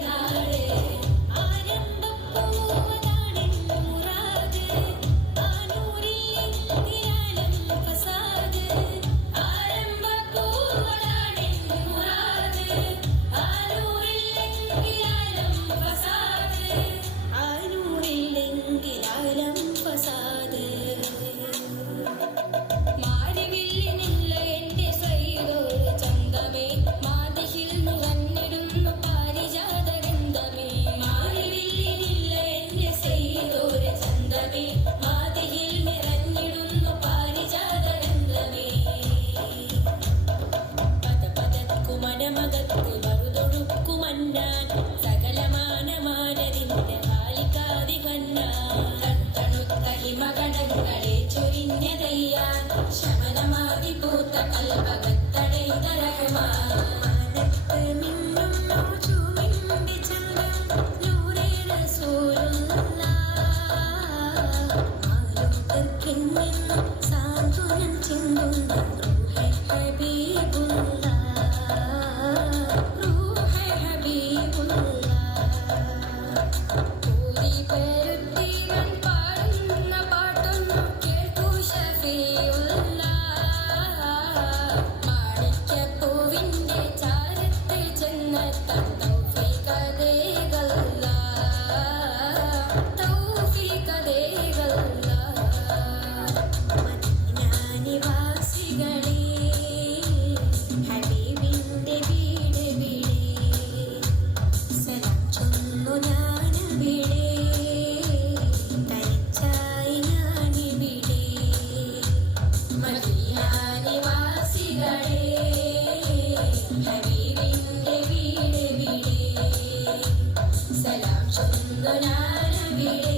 na. മകത്ത് വറുതൊടുക്കുമന്നാൻ സകലമാനമാരതി മുതലാലിക്കാതി കണ്ണാത്തണുത്ത ഹിമകടങ്ങളെ ചൊരിഞ്ഞതയ്യാൻ ശമനമാതി പൂത്ത കൽപകത്തടൈതരകമാ സാന്ത്വനം ചിന്തുന്ന ഹബീബുള്ള സലാം ചൊന്നു ഞാനും വിടേ